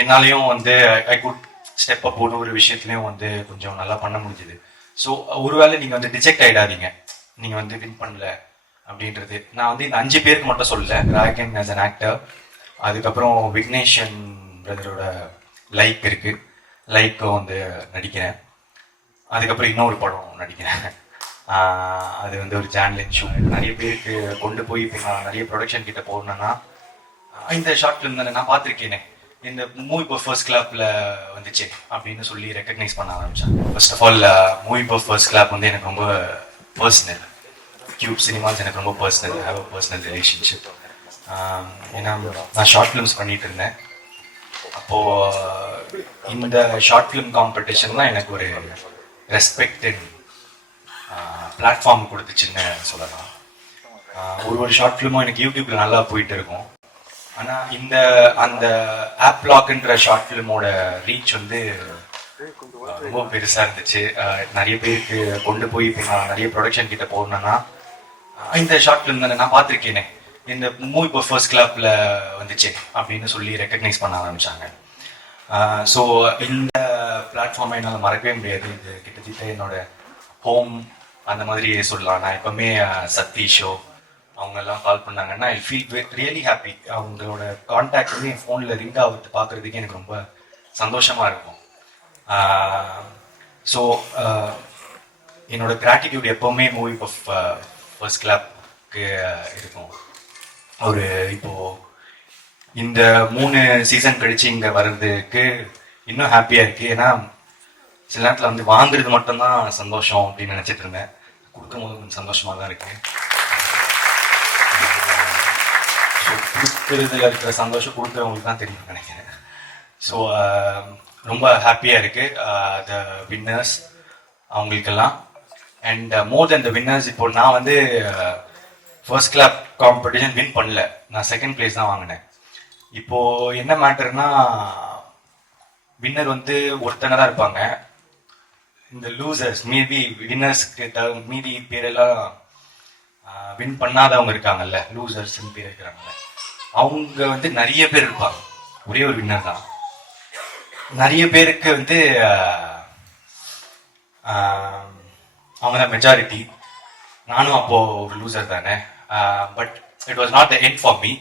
என்னாலையும் வந்து I could step up ஒரு ஒரு விஷயத்துலையும் வந்து கொஞ்சம் நல்லா பண்ண முடிஞ்சுது. ஸோ ஒருவேளை நீங்கள் வந்து டிஜெக்ட் ஆகிடாதீங்க நீங்கள் வந்து வின் பண்ணல அப்படின்றது. நான் வந்து இந்த அஞ்சு பேருக்கு மட்டும் சொல்லல. ராகன் ஆஸ் அன் ஆக்டர் அதுக்கப்புறம் விக்னேஷன் பிரதரோட லைக் இருக்கு. லைக் வந்து நடிக்கிறேன். அதுக்கப்புறம் இன்னொரு படம் நடிக்கிறேன். அது வந்து ஒரு ஜான்லின் ஷோ நிறைய பேருக்கு கொண்டு போய் இப்போ நான் நிறைய ப்ரொடக்ஷன் கிட்ட போகணும்னா இந்த ஷார்ட் ஃபிலிம் தானே நான் பார்த்துருக்கேனே. இந்த மூவி பஃபர்ஸ் ஃபர்ஸ்ட் வந்துச்சு அப்படின்னு சொல்லி ரெக்கக்னைஸ் பண்ண ஆரம்பிச்சேன் first of all movie buffs club வந்து எனக்கு ரொம்ப பர்சனல் கியூப் சினிமாஸ் எனக்கு ரொம்ப personal have a personal relationship ஏன்னா நான் ஷார்ட் ஃபிலிம்ஸ் பண்ணிட்டு இருந்தேன். அப்போது இந்த ஷார்ட் ஃபிலிம் காம்படிஷன்லாம் எனக்கு ஒரு ரெஸ்பெக்டட் பிளாட்ஃபார்ம் uh, கொடுத்துச்சுன்னு சொல்லலாம். Uh, ஒரு ஒரு ஷார்ட் ஃபிலிமும் எனக்கு யூடியூப்ல நல்லா போயிட்டு இருக்கும். ஆனா இந்த அந்த ஆப் லாக்ன்ற ஷார்ட் ஃபிலிமோட ரீச் வந்து ரொம்ப பெருசா இருந்துச்சு. நிறைய பேருக்கு கொண்டு போய் இப்போ நான் நிறைய ப்ரொடக்ஷன் கிட்ட போகணும்னா இந்த ஷார்ட் ஃபிலிம் தானே நான் பார்த்துருக்கேனே. இந்த மூவி இப்போ ஃபர்ஸ்ட் கிளாப்ல வந்துச்சு அப்படின்னு சொல்லி ரெக்கக்னைஸ் பண்ண ஆரம்பிச்சாங்க. ஸோ இந்த பிளாட்ஃபார்மை என்னால் மறக்கவே முடியாது. இது கிட்டத்தட்ட என்னோட ஹோம் அந்த மாதிரி சொல்லலாம். நான் எப்பவுமே அஹ், ஷோ அவங்க எல்லாம் கால் பண்ணாங்கன்னா ஐ ஃபீல் ரியலி ஹாப்பி அவங்களோட கான்டாக்ட் வந்து என் ஃபோனில் ரிங் ஆகுது பார்க்குறதுக்கு எனக்கு ரொம்ப சந்தோஷமாக இருக்கும். ஸோ என்னோட கிராட்டிடியூட் எப்போவுமே மூவி ஃபர்ஸ்ட் கிளாப்க்கு இருக்கும். ஒரு இப்போது இந்த மூணு சீசன் கழிச்சு இங்கே வர்றதுக்கு இன்னும் ஹாப்பியாக இருக்குது ஏன்னா சில நேரத்தில் வந்து வாங்குறது மட்டும்தான் சந்தோஷம் அப்படின்னு நினச்சிட்டு இருந்தேன். கொடுக்கும் போது கொஞ்சம் சந்தோஷமாக தான் இருக்குது கொடுக்கறதுல இருக்கிற சந்தோஷம் கொடுக்குறவங்களுக்கு தான் தெரியும் நினைக்கிறேன். ஸோ uh, ரொம்ப ஹாப்பியாக இருக்கு uh, த வின்னர்ஸ் அவங்களுக்கெல்லாம். And more then the winners இப்போ நான் வந்து ஃபர்ஸ்ட் கிளாப் காம்படிஷன் வின் பண்ணல. நான் செகண்ட் பிளேஸ் தான் வாங்கினேன். இப்போ என்ன மேட்டர்னா வின்னர் வந்து ஒருத்தங்க தான் இருப்பாங்க. இந்த லூசர்ஸ் மீதி வின்னர்ஸ்க்கு மீதி பேரெல்லாம் வின் பண்ணாதவங்க இருக்காங்கல்ல லூசர்ஸ் பேர் இருக்கிறாங்கல்ல அவங்க வந்து நிறைய பேர் இருப்பாங்க. ஒரே ஒரு வின்னர் தான். நிறைய பேருக்கு வந்து அவங்க தான் மெஜாரிட்டி நானும் அப்போ ஒரு லூசர் தானே. But it was not the end for me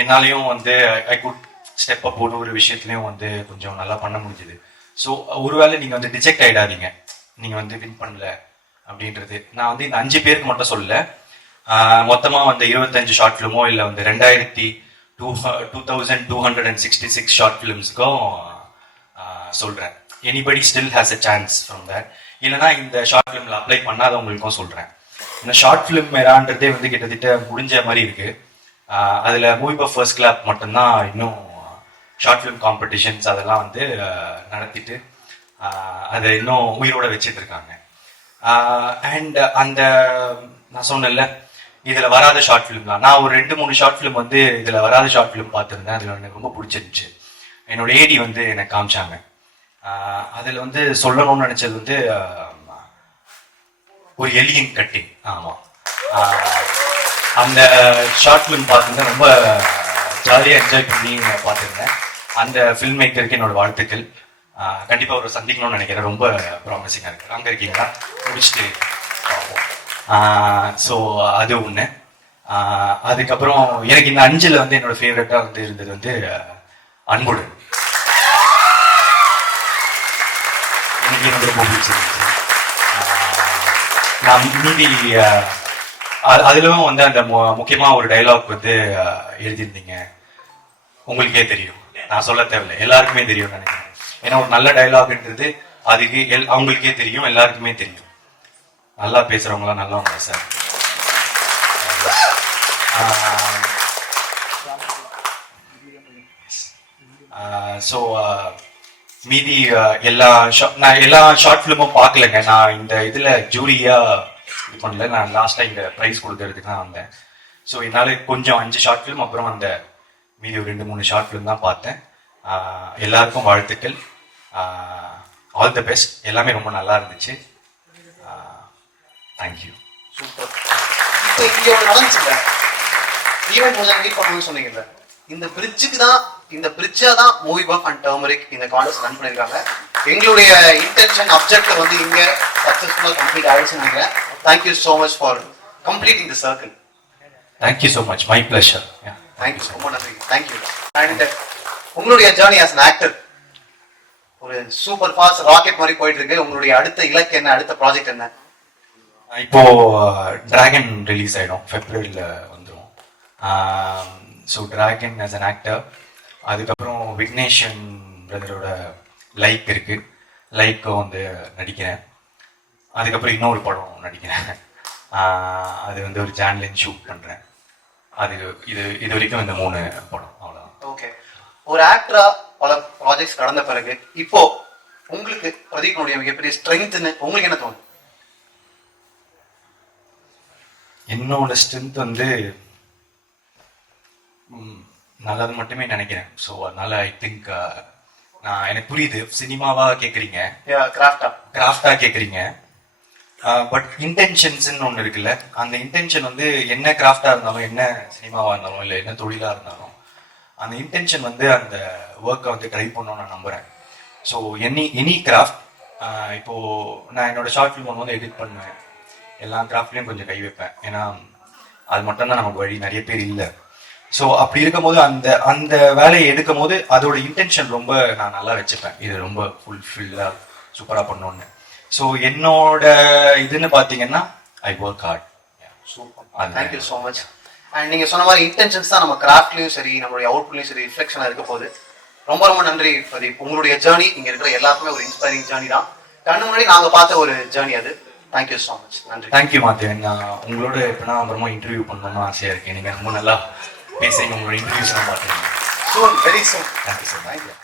என்னாலையும் வந்து ஐ குட் ஸ்டெப் அப் ஒரு ஒரு விஷயத்துலையும் வந்து கொஞ்சம் நல்லா பண்ண முடிஞ்சுது. ஸோ ஒருவேளை நீங்கள் வந்து டிஜெக்ட் ஆகிடாதீங்க நீங்கள் வந்து வின் பண்ணல அப்படின்றது. நான் வந்து இந்த அஞ்சு பேருக்கு மட்டும் சொல்லலை. மொத்தமா வந்து இருபத்தஞ்சு ஷார்ட் ஃபிலிமோ இல்ல வந்து ரெண்டாயிரத்தி two two thousand two hundred and sixty six short ஃபிலிம்ஸ்க்கும் சொல்றேன். Anybody still has a chance from that இல்லைன்னா இந்த ஷார்ட் ஃபிலிம்ல அப்ளை பண்ணாதவங்களுக்கும் சொல்றேன். இந்த ஷார்ட் ஃபிலிம் மேரான்றதே வந்து கிட்டத்தட்ட முடிஞ்ச மாதிரி இருக்கு. அதில் அதுல மூவி பஃப் ஃபர்ஸ்ட் கிளாப் மட்டும்தான் இன்னும் ஷார்ட் ஃபிலிம் காம்படிஷன்ஸ் அதெல்லாம் வந்து நடத்திட்டு அதை இன்னும் உயிரோட வச்சுட்டு இருக்காங்க. அண்ட் அந்த நான் சொன்னேன்ல இதுல வராத ஷார்ட் ஃபிலிம் தான். நான் ஒரு ரெண்டு மூணு ஷார்ட் ஃபிலிம் வந்து இதுல வராத ஷார்ட் ஃபிலிம் பார்த்துருந்தேன். அதுல எனக்கு ரொம்ப பிடிச்சிருந்துச்சு. என்னோட ஏடி வந்து எனக்கு காமிச்சாங்க. அதில் அதுல வந்து சொல்லணும்னு நினைச்சது வந்து ஒரு எலியின் கட்டிங் ஆமா. அந்த ஷார்ட் ஃபிலிம் பார்த்துருந்தேன். ரொம்ப ஜாலியாக என்ஜாய் பண்ணி பார்த்துருந்தேன். அந்த ஃபில்ம் மேக்கருக்கு என்னோட வாழ்த்துக்கள். கண்டிப்பாக கண்டிப்பா ஒரு சந்திக்கணும்னு நினைக்கிறேன். ரொம்ப ப்ராமிசிங்காக இருக்கு. அங்க இருக்கீங்களா? முடிச்சுட்டு ஸோ அது ஒன்று அதுக்கப்புறம் எனக்கு இந்த அஞ்சில் வந்து என்னோட ஃபேவரட்டாக வந்து இருந்தது வந்து அன்புடன். எனக்கு எனக்கு ரொம்ப பிடிச்சிருந்துச்சு. நான் மீதி அது- வந்து அந்த மு- முக்கியமா ஒரு டைலாக் வந்து எழுதியிருந்தீங்க. உங்களுக்கே தெரியும். நான் சொல்ல தேவையில்லை. எல்லாருக்குமே தெரியும் நினைக்கிறேன். ஏன்னா ஒரு நல்ல டைலாக்ன்றது அதுக்கு எல் அவங்களுக்கே தெரியும் எல்லாருக்குமே தெரியும். நல்லா பேசுறவங்களாம் நல்லவங்க சார்? ஸோ மீதி எல்லா short- நான் எல்லா ஷார்ட் ஃபிலிமும் பார்க்கலங்க. நான் இந்த இதில் ஜூரியா இது பண்ணல. நான் லாஸ்ட்டாக இந்த ப்ரைஸ் கொடுக்கறதுக்கு தான் வந்தேன். ஸோ என்னால் கொஞ்சம் அஞ்சு ஷார்ட் ஃபிலிம் அப்புறம் அந்த மீதி ஒரு ரெண்டு மூணு ஷார்ட் ஃபிலிம் தான் பார்த்தேன். எல்லாருக்கும் வாழ்த்துக்கள். All the best. எல்லாமே ரொம்ப நல்லா இருந்துச்சு. தேங்க்யூ சூப்பர் இப்போ இங்க ஒன்று நடந்துச்சுல்ல ஈவெண்ட் கொஞ்சம் மீட் பண்ணணும்னு சொன்னீங்கல்ல. இந்த பிரிட்ஜுக்கு தான் இந்த பிரிட்ஜா தான் மூவி பஃப் அண்ட் டர்மரிக் இந்த கான்டெஸ்ட் ரன் பண்ணிருக்காங்க. எங்களுடைய இன்டென்ஷன் அப்ஜெக்டிவ் வந்து இங்க சக்சஸ்ஃபுல்லா கம்ப்ளீட் ஆயிடுச்சுன்னு நினைக்கிறேன். Thank you so much for completing the circle thank you so much my pleasure thank you ரொம்ப நன்றி. தேங்க்யூ அண்ட் உங்களுடைய ஜேர்னி ஆஸ் an ஆக்டர் ஒரு சூப்பர் ஃபாஸ்ட் ராக்கெட் மாதிரி போயிட்டு இருக்கு. உங்களுடைய அடுத்த இலக்கு என்ன? அடுத்த ப்ராஜெக்ட் என்ன? இப்போ டிராகன் ரிலீஸ் ஆயிடும். ஃபெப்ரவரியில் வந்துடும் so Dragon as an actor அதுக்கப்புறம் விக்னேஷன் பிரதரோட லைக் இருக்கு. லைக் வந்து நடிக்கிறேன். அதுக்கப்புறம் இன்னொரு படம் நடிக்கிறேன். அது வந்து ஒரு ஜான்லைன் ஷூட் பண்றேன். அது இது இது வரைக்கும் இந்த மூணு படம் அவ்வளோதான் ஓகே ஒரு ஆக்டரா பல ப்ராஜெக்ட்ஸ் கடந்த பிறகு இப்போ உங்களுக்கு பிரதீப்னுடைய மிகப்பெரிய ஸ்ட்ரென்த்னு உங்களுக்கு என்ன தோணும் என்னோட ஸ்ட்ரென்த் வந்து நல்லது மட்டுமே நினைக்கிறேன். ஸோ அதனால ஐ திங்க் நான் எனக்கு புரியுது. சினிமாவா கேட்குறீங்க கிராஃப்டா கிராஃப்டா கேட்குறீங்க பட் இன்டென்ஷன்ஸ்னு ஒன்று இருக்குல்ல? அந்த இன்டென்ஷன் வந்து என்ன கிராஃப்டா இருந்தாலும் என்ன சினிமாவா இருந்தாலும் இல்லை என்ன தொழிலா இருந்தாலும் அந்த இன்டென்ஷன் வந்து அந்த ஒர்க்கை வந்து ட்ரை பண்ணணும்னு நான் நம்புறேன். ஸோ எனி எனி கிராஃப்ட் இப்போ நான் என்னோட ஷார்ட் ஃபிலிம் வந்து எடிட் பண்ணுவேன். எல்லா கிராஃப்ட்லையும் கொஞ்சம் கை வைப்பேன். ஏன்னா அது மட்டும்தான் நமக்கு வழி. நிறைய பேர் இல்லை. ஸோ அப்படி இருக்கும்போது அந்த அந்த வேலையை எடுக்கும் போது அதோட இன்டென்ஷன் ரொம்ப நான் நல்லா வச்சுப்பேன். இது ரொம்ப ஃபுல்ஃபில்லாக சூப்பராக பண்ணணும்னு ஸோ என்னோட இதுன்னு பார்த்தீங்கன்னா I work hard super thank you so much and நீங்க சொன்ன மாதிரி இன்டென்ஷன்ஸ் தான் நம்ம கிராஃப்ட்லயும் சரி நம்மளுடைய அவுட்புட்லயும் சரி ரிஃப்ளெக்ஷனா இருக்க போகுது. ரொம்ப ரொம்ப நன்றி பிரதீப். உங்களுடைய ஜேர்னி இங்க இருக்கிற எல்லாருக்குமே ஒரு இன்ஸ்பைரிங் ஜேர்னி தான். கண்ணு முன்னாடி நாங்க பார்த்த ஒரு ஜேர்னி அது. தேங்க்யூ ஸோ மச் நன்றி. தேங்க்யூ மாத்தேன் நான் உங்களோட எப்படின்னா அப்புறமா இன்டர்வியூ பண்ணணும்னு ஆசையாக இருக்கு நீங்கள் ரொம்ப நல்லா பேசுறீங்க. உங்களோட இன்டர்வியூஸ் நான் பார்த்துருக்கேன் soon very soon thank you sir thank you